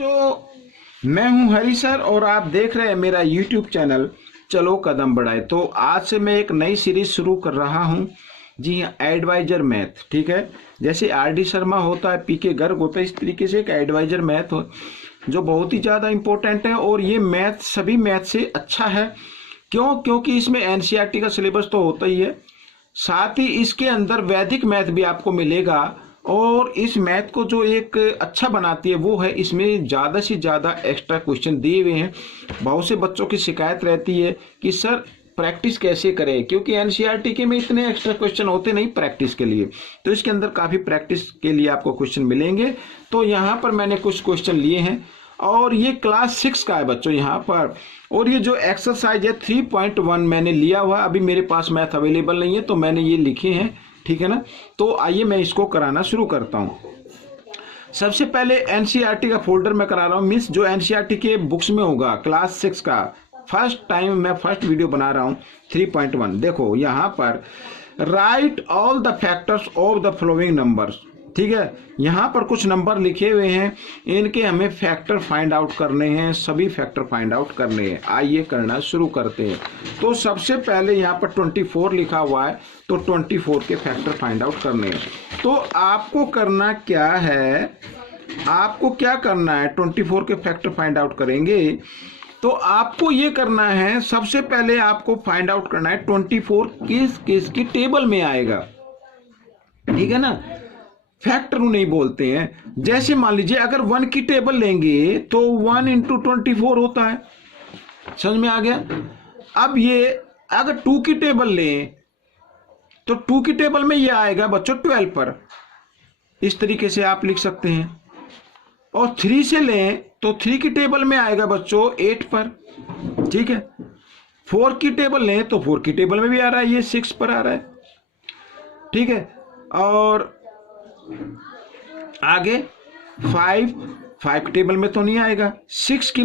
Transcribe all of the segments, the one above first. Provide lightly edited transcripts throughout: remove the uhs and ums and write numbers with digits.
तो मैं हूं हरी सर और आप देख रहे हैं मेरा YouTube चैनल चलो कदम बढ़ाए। तो आज से मैं एक नई सीरीज शुरू कर रहा हूं। जी हाँ, एडवाइजर मैथ। ठीक है, जैसे RD शर्मा होता है, PK गर्ग होता है, इस तरीके से एक एडवाइजर मैथ हो जो बहुत ही ज़्यादा इंपॉर्टेंट है। और ये मैथ सभी मैथ से अच्छा है। क्योंकि इसमें NCERT का सिलेबस तो होता ही है, साथ ही इसके अंदर वैदिक मैथ भी आपको मिलेगा। और इस मैथ को जो एक अच्छा बनाती है वो है इसमें ज़्यादा से ज़्यादा एक्स्ट्रा क्वेश्चन दिए हुए हैं। बहुत से बच्चों की शिकायत रहती है कि सर प्रैक्टिस कैसे करें, क्योंकि NCERT के में इतने एक्स्ट्रा क्वेश्चन होते नहीं प्रैक्टिस के लिए। तो इसके अंदर काफ़ी प्रैक्टिस के लिए आपको क्वेश्चन मिलेंगे। तो यहाँ पर मैंने कुछ क्वेश्चन लिए हैं और ये क्लास 6 का है बच्चों यहाँ पर। और ये जो एक्सरसाइज है 3.1 मैंने लिया हुआ, अभी मेरे पास मैथ अवेलेबल नहीं है तो मैंने ये लिखे हैं। ठीक है ना, तो आइए मैं इसको कराना शुरू करता हूँ। सबसे पहले NCERT का फोल्डर में करा रहा हूँ, मीन्स जो NCERT के बुक्स में होगा क्लास 6 का। फर्स्ट टाइम मैं फर्स्ट वीडियो बना रहा हूँ 3.1। देखो यहाँ पर right all the factors of the following numbers. ठीक है, यहाँ पर कुछ नंबर लिखे हुए हैं, इनके हमें फैक्टर फाइंड आउट करने हैं, सभी फैक्टर फाइंड आउट करने हैं। आइए करना शुरू करते हैं। तो सबसे पहले यहाँ पर 24 लिखा हुआ है, तो 24 के फैक्टर फाइंड आउट करने हैं। तो आपको करना क्या है, आपको क्या करना है, 24 के फैक्टर फाइंड आउट करेंगे तो आपको ये करना है, सबसे पहले आपको फाइंड आउट करना है 24 किस किस की टेबल में आएगा। ठीक है ना, फैक्टर नहीं बोलते हैं। जैसे मान लीजिए अगर 1 की टेबल लेंगे तो 1 × 24 होता है, समझ में आ गया। अब ये अगर 2 की टेबल लें तो 2 की टेबल में ये आएगा बच्चों 12 पर, इस तरीके से आप लिख सकते हैं। और 3 से लें तो 3 की टेबल में आएगा बच्चों 8 पर। ठीक है, 4 की टेबल लें तो 4 की टेबल में भी आ रहा है, ये 6 पर आ रहा है। ठीक है, और आगे 5 की टेबल में तो नहीं आएगा, 6 की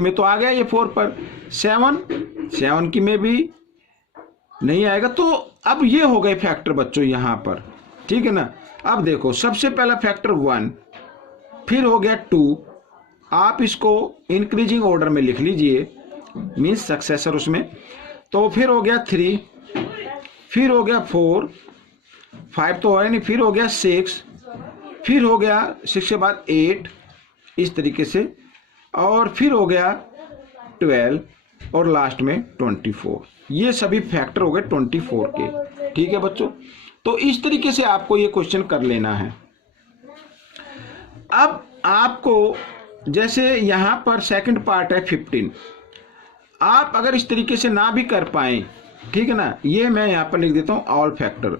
में तो आ गया ये 4 पर। 7 की में भी नहीं आएगा। तो अब ये हो गए फैक्टर बच्चों यहाँ पर। ठीक है ना, अब देखो सबसे पहला फैक्टर 1, फिर हो गया 2, आप इसको इंक्रीजिंग ऑर्डर में लिख लीजिए, मीन्स सक्सेसर उसमें। तो फिर हो गया 3, फिर हो गया 4, 5 तो है नहीं, फिर हो गया 6, फिर हो गया 6 के बाद 8, इस तरीके से, और फिर हो गया 12 और लास्ट में 24। ये सभी फैक्टर हो गए 24 के। ठीक है बच्चों, तो इस तरीके से आपको ये क्वेश्चन कर लेना है। अब आपको जैसे यहाँ पर सेकंड पार्ट है 15, आप अगर इस तरीके से ना भी कर पाए, ठीक है ना, ये मैं यहाँ पर लिख देता हूँ ऑल फैक्टर।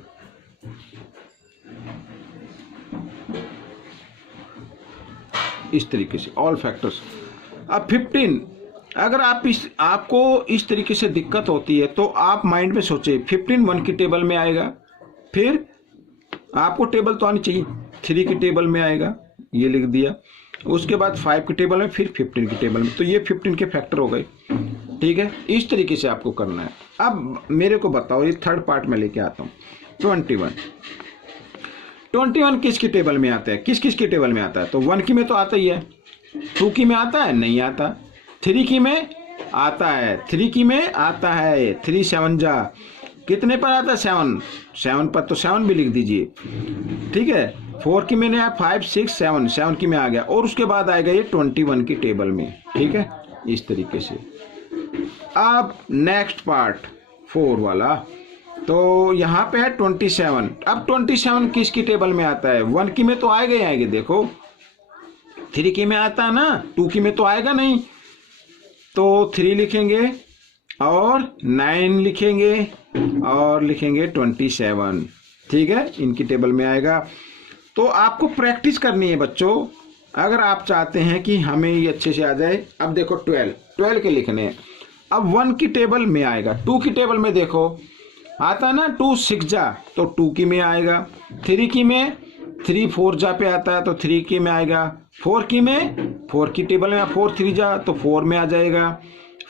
इस तरीके से ऑल फैक्टर्स। अब 15 अगर आपको इस तरीके से दिक्कत होती है तो आप माइंड में सोचे 15 1 की टेबल में आएगा, फिर आपको टेबल तो आनी चाहिए, 3 की टेबल में आएगा, ये लिख दिया। उसके बाद 5 की टेबल में, फिर 15 की टेबल में, तो ये 15 के फैक्टर हो गए। ठीक है, इस तरीके से आपको करना है। अब मेरे को बताओ, ये थर्ड पार्ट में लेके आता हूँ 21 किसकी टेबल में आता है, किस किस की टेबल में आता है। तो 1 की में तो आता ही है, 2 की में आता है, नहीं आता। 3 की में आता है, 3 की में आता है, 3 7 जा कितने पर आता है, 7 पर, तो 7 भी लिख दीजिए। ठीक है, 4 की में नया 5 6 7 की में आ गया, और उसके बाद आएगा ये 21 की टेबल में। ठीक है, इस तरीके से। अब नेक्स्ट पार्ट 4 वाला, तो यहाँ पे है 27। अब 27 किसकी टेबल में आता है, 1 की में तो आएंगे, देखो 3 की में आता है ना, 2 की में तो आएगा नहीं, तो 3 लिखेंगे और 9 लिखेंगे और लिखेंगे 27। ठीक है, इनकी टेबल में आएगा। तो आपको प्रैक्टिस करनी है बच्चों, अगर आप चाहते हैं कि हमें ये अच्छे से आ जाए। अब देखो 12 के लिखने हैं। अब 1 की टेबल में आएगा, 2 की टेबल में देखो आता है ना, 2 6 जा, तो 2 की में आएगा। 3 की में 3 4 जा पे आता है, तो 3 की में आएगा। 4 की में 4 की टेबल में 4 3 जा, तो 4 में आ जाएगा।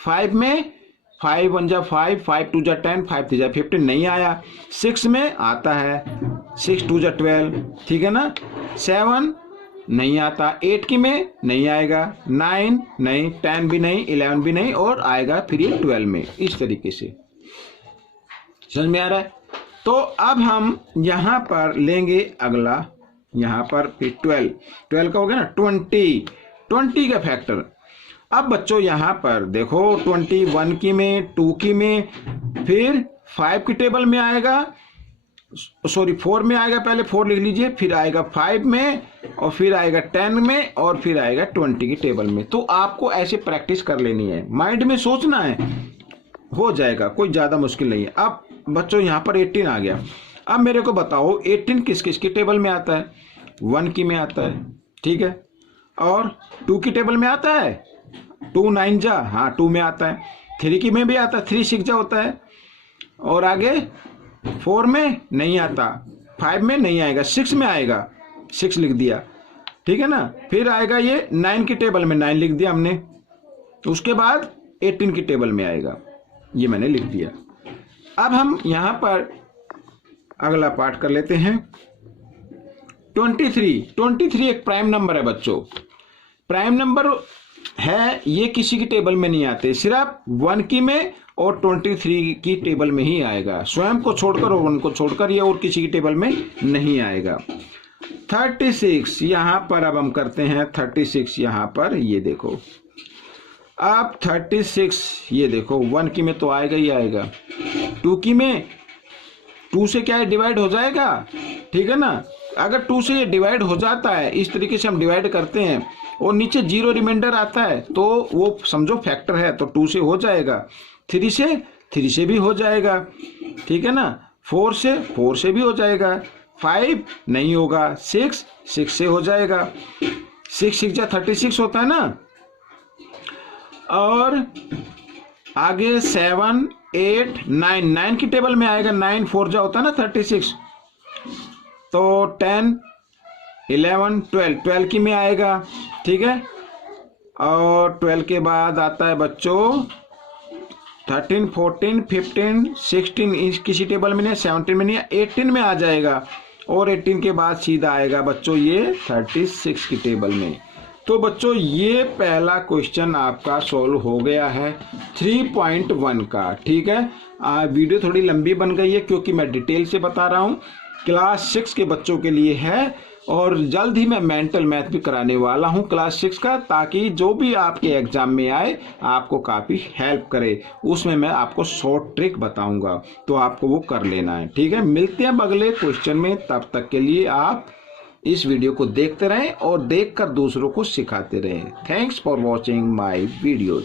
5 में 5 1 जा 5, 5 2 जा 10, 5 3 जा 15, नहीं आया। 6 में आता है, 6 2 जा 12। ठीक है ना, 7 नहीं आता, 8 की में नहीं आएगा, 9 नहीं, 10 भी नहीं, 11 भी नहीं, और आएगा फिर ये 12 में। इस तरीके से समझ में आ रहा है। तो अब हम यहाँ पर लेंगे अगला, यहाँ पर फिर 12 का हो गया ना 20 का फैक्टर। अब बच्चों यहाँ पर देखो 21 की में, 2 की में, फिर 5 की टेबल में आएगा, सॉरी 4 में आएगा, पहले 4 लिख लीजिए, फिर आएगा 5 में, और फिर आएगा 10 में, और फिर आएगा 20 की टेबल में। तो आपको ऐसे प्रैक्टिस कर लेनी है, माइंड में सोचना है, हो जाएगा, कोई ज़्यादा मुश्किल नहीं है। अब बच्चों यहाँ पर 18 आ गया। अब मेरे को बताओ 18 किस किस की टेबल में आता है? 1 की में आता है, ठीक है, और 2 की टेबल में आता है, 2 9 जा, हाँ 2 में आता है, 3 की में भी आता है, 3 6 जा होता है, और आगे 4 में नहीं आता, 5 में नहीं आएगा, 6 में आएगा, 6 लिख दिया, ठीक है ना। फिर आएगा ये 9 की टेबल में 9 लिख दिया हमने, उसके बाद 18 की टेबल में आएगा, ये मैंने लिख दिया। अब हम यहाँ पर अगला पार्ट कर लेते हैं। 23 एक प्राइम नंबर है बच्चों, प्राइम नंबर है, ये किसी की टेबल में नहीं आते, सिर्फ 1 की में और 23 की टेबल में ही आएगा, स्वयं को छोड़कर और 1 को छोड़कर, ये और किसी की टेबल में नहीं आएगा। 36 यहाँ पर अब हम करते हैं 36, यहाँ पर ये देखो, अब 36 ये देखो 1 की में तो आएगा ही आएगा, 2 की में 2 से क्या है डिवाइड हो जाएगा, ठीक है ना। अगर 2 से ये डिवाइड हो जाता है, इस तरीके से हम डिवाइड करते हैं और नीचे 0 रिमाइंडर आता है, तो वो समझो फैक्टर है, तो 2 से हो जाएगा, 3 से भी हो जाएगा, ठीक है ना, 4 से भी हो जाएगा, 5 नहीं होगा, 6 से हो जाएगा, 6 6 जा 36 होता है ना, और आगे 7 8 9 की टेबल में आएगा, 9 4 जा होता है ना 36, तो 10 11 12 की में आएगा, ठीक है, और 12 के बाद आता है बच्चों 13 14 15 16, किसी टेबल में नहीं, 17 में नहीं, 18 में आ जाएगा, और 18 के बाद सीधा आएगा बच्चों ये 36 की टेबल में। तो बच्चों ये पहला क्वेश्चन आपका सॉल्व हो गया है 3.1 का, ठीक है। वीडियो थोड़ी लंबी बन गई है क्योंकि मैं डिटेल से बता रहा हूँ, क्लास 6 के बच्चों के लिए है, और जल्द ही मैं मेंटल मैथ भी कराने वाला हूं क्लास 6 का, ताकि जो भी आपके एग्जाम में आए आपको काफ़ी हेल्प करे। उसमें मैं आपको शॉर्ट ट्रिक बताऊंगा, तो आपको वो कर लेना है, ठीक है। मिलते हैं अगले क्वेश्चन में, तब तक के लिए आप इस वीडियो को देखते रहें और देखकर दूसरों को सिखाते रहें। Thanks for watching my videos.